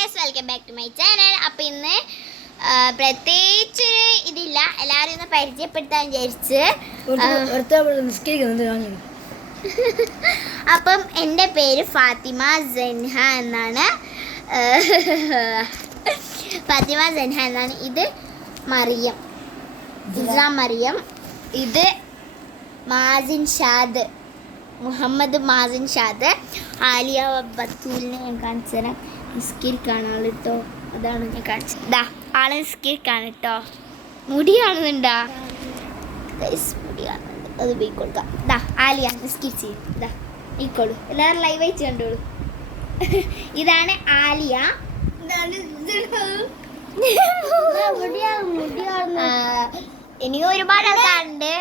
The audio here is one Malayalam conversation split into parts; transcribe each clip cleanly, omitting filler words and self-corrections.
Guys, welcome back to my channel. അപ്പം ഇന്ന് പ്രത്യേകിച്ച് ഇതില്ല, എല്ലാവരും ഒന്ന് പരിചയപ്പെടുത്താൻ വിചാരിച്ച്. അപ്പം എൻ്റെ പേര് ഫാത്തിമ സെൻഹ എന്നാണ്. ഫാത്തിമ സെൻഹ എന്നാണ്. ഇത് മറിയം, മറിയം. ഇത് മാസിൻ ഷാദ്, മുഹമ്മദ് മാസിൻ ഷാദ്. ആലിയ ബത്തൂലിനെ ഞാൻ കാണിച്ചു തരാം. നിസ്കരിക്കാണ് ആൾ കേട്ടോ. അതാണ് ഞാൻ കാണിച്ചത്. ഇതാ ആളെ നിസ്കരിക്കാണ് കേട്ടോ. മുടി കാണുന്നുണ്ടാ? മുടി കാണുന്നുണ്ട്, അത് പോയി കൊടുക്കാം. ഇതാ ആലിയ നിസ്കരിച്ച്. ഇതാ ഈക്കോളൂ, എല്ലാവരും ലൈവ് അയച്ച് കണ്ടോളൂ. ഇതാണ് ആലിയ. ഇനി ഒരുപാട് ആൾക്കാരുണ്ട്.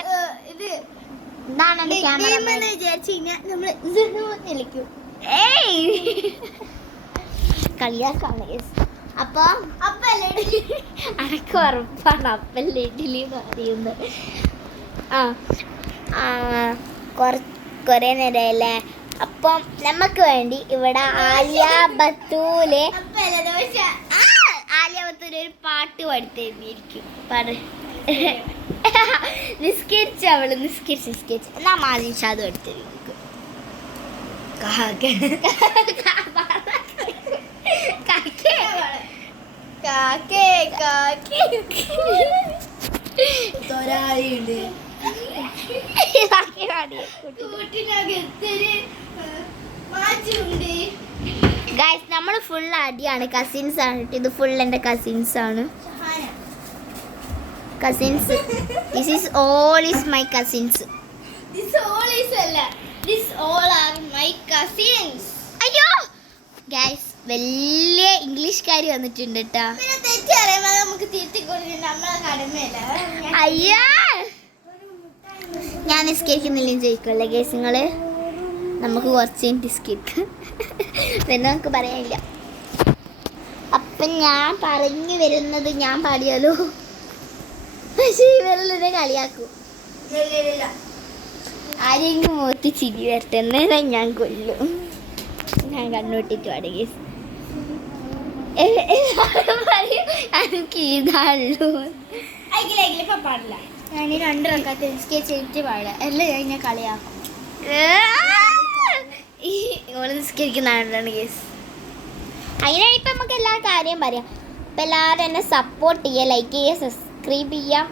ഇതാണ് കളിയാക്കാണ്. അപ്പൊ അനക്ക് ഉറപ്പാണ് അപ്പല്ലേ ഇഡ്ഡലി എന്ന് പറയുന്നത്. കൊറേ നേരമല്ലേ. അപ്പം നമുക്ക് വേണ്ടി ഇവിടെ ആലിയ ബത്തൂല് ഒരു പാട്ട് പാടിത്തരുന്നിരിക്കും. നിസ്കരിച്ച് അവള് നിസ്കരിച്ച് എന്നാ മാസിൻ ഷാദ് എടുത്തരും. ഗൈസ്, നമ്മൾ ഫുൾ അടിയാണ്. കസിൻസ് ആണ്. ഇത് ഫുൾ എൻ്റെ കസിൻസ് ആണ്. Cousins, this is all is my cousins. അയ്യോ ഗൈസ്, വലിയ ഇംഗ്ലീഷ്കാരി വന്നിട്ടുണ്ട് കേട്ടോ. അയ്യോ, ഞാൻ നിസ്കരിക്കുന്നില്ലെന്ന് ചോദിക്കല്ലേ ഗൈസ് നിങ്ങള്. നമുക്ക് കുറച്ച് നിസ്കരിക്കാം, പിന്നെ നമുക്ക് പറയാനില്ല. അപ്പം ഞാൻ പറഞ്ഞു വരുന്നത്, ഞാൻ പാടിയാലോ പക്ഷേ ഇവരെന്നെ കളിയാക്കും. ആരെങ്കിലും മുഖത്ത് ചിരി വരട്ടെ, എന്നേരം ഞാൻ കൊല്ലും. ഞാൻ കണ്ണൂട്ടിട്ട് പാടി ഗൈസ്. എനിക്ക് ഇതാള്ളൂ. പാടില്ല, ഞാൻ 2 റക്കാത്ത് നിസ്കരിച്ചിട്ട് പാടില്ല. എല്ലാം ഞാൻ കളിയാക്കും. ഓള് നിസ്കരിക്കുന്നതാണ് ഗൈസ്. അങ്ങനെ ഇപ്പം നമുക്ക് എല്ലാ കാര്യം പറയാം. അപ്പം എല്ലാവരും എന്നെ സപ്പോർട്ട് ചെയ്യുക, ലൈക്ക് ചെയ്യുക, സബ്സ്ക്രൈബ് ചെയ്യാം.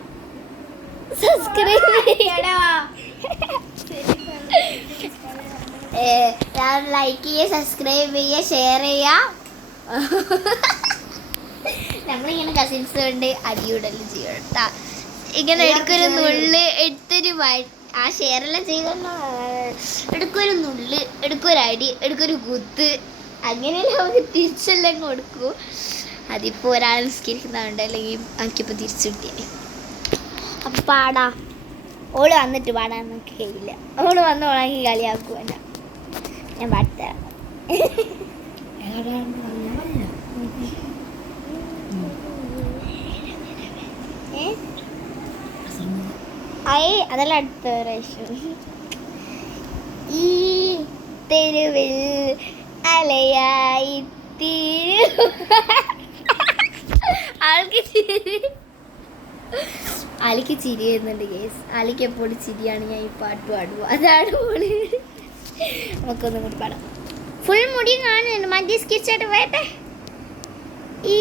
ലൈക്ക് ചെയ്യുക, സബ്സ്ക്രൈബ് ചെയ്യുക, ഷെയർ ചെയ്യുക. നമ്മളിങ്ങനെ കസിൻസ് കൊണ്ട് അടിയൂടലും ചെയ്യണം കേട്ടോ. ഇങ്ങനെ എടുക്കൊരു നുള്ള് എടുത്തൊരു ആ ഷെയറെല്ലാം ചെയ്തോണ്ടോ. എടുക്കൊരു നുള്ള്, എടുക്കൊരു അടി, എടുക്കൊരു കുത്ത്, അങ്ങനെയല്ല നമുക്ക് തിരിച്ചെല്ലാം കൊടുക്കൂ. അതിപ്പോൾ ഒരാൾ നിസ്കരിക്കുന്നതുകൊണ്ട്, അല്ലെങ്കിൽ എനിക്കിപ്പോൾ തിരിച്ചു കിട്ടിയാൽ. അപ്പം പാടാ. ഓള് വന്നിട്ട് പാടാൻ നമുക്ക് കഴിയില്ല. ഓള് വന്ന് ഓളാക്കി കളിയാക്കുവല്ല. ഞാൻ പാട്ടുതരാം. അതെല്ലാം അടുത്ത പ്രാവശ്യം. ഈ തെരുവിൽ അലയായി ആലിക്ക് ചിരി വരുന്നുണ്ട് ഗേസ്. ആലിക്ക് എപ്പോഴും ചിരിയാണ്. ഞാൻ ഈ പാട്ട് പാടുക, അതാണ് ഓള്. നമുക്കൊന്നും കൂടി പാടാം. ഫുൾ മുടിയും കാണുന്നുണ്ട്. മതി സ്കിച്ചായിട്ട് വേട്ടെ. ഈ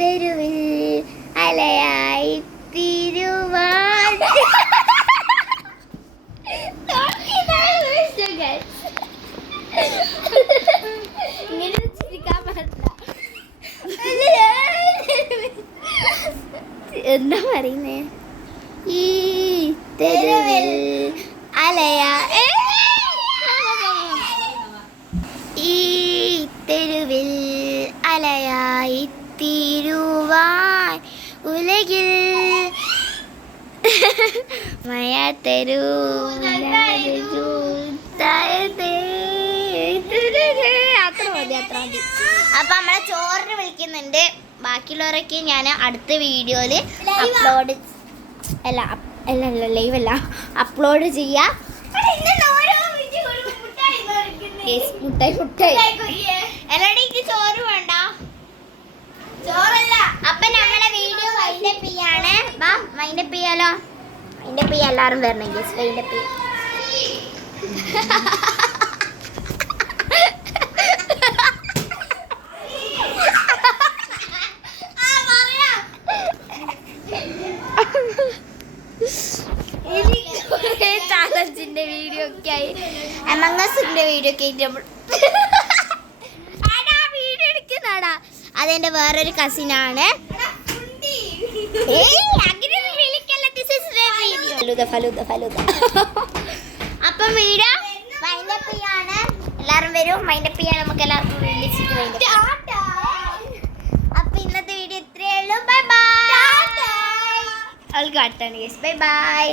തെരുവിൽ അലയായി തിരുവാൻ ഇങ്ങനെ ചിരിക്കാൻ പറ്റില്ല. എന്താ പറയുന്നേ? ഈ തെരുവിൽ അലയാ, ഈ തെരുവിൽ അലയായി തിരുവാൻ ഉലകിൽ മയ തരൂ. അത്ര മതി, അത്ര മതി. അപ്പൊ നമ്മളെ ചോറിന് വിളിക്കുന്നുണ്ട്. ബാക്കിയുള്ളവരൊക്കെ ഞാൻ അടുത്ത വീഡിയോയിൽ അപ്ലോഡ് ലൈവല്ല അപ്ലോഡ് ചെയ്യാം. മുട്ടായി എല്ലാവരും ചോറ് വേണ്ട. മൈൻഡപ്പ് ചെയ്യാലോ? മൈൻഡപ്പ് ചെയ്യാൻ എല്ലാവരും വരണം ഗൈസ്. മൈൻഡപ്പ് ചെയ്യാം. ചാലഞ്ചിന്റെ വീഡിയോ ഒക്കെ ആയി, അമംഗസിന്റെ വീഡിയോ ഒക്കെ ആയിട്ട് വീഡിയോ എടുക്കുന്നാടാ. അതെന്റെ വേറൊരു കസിനാണ്. അപ്പം വീഡിയോ മൈൻഡപ്പ് ചെയ്യാണ്. എല്ലാവരും വരും, മൈൻഡപ്പ് ചെയ്യാൻ നമുക്ക് എല്ലാവർക്കും വിളിച്ചിട്ട്. അപ്പൊ ഇന്നത്തെ വീഡിയോ ഇത്രയേ ഉള്ളൂ. Bye bye. അവൾക്ക് കാട്ടാണ്. Bye bye.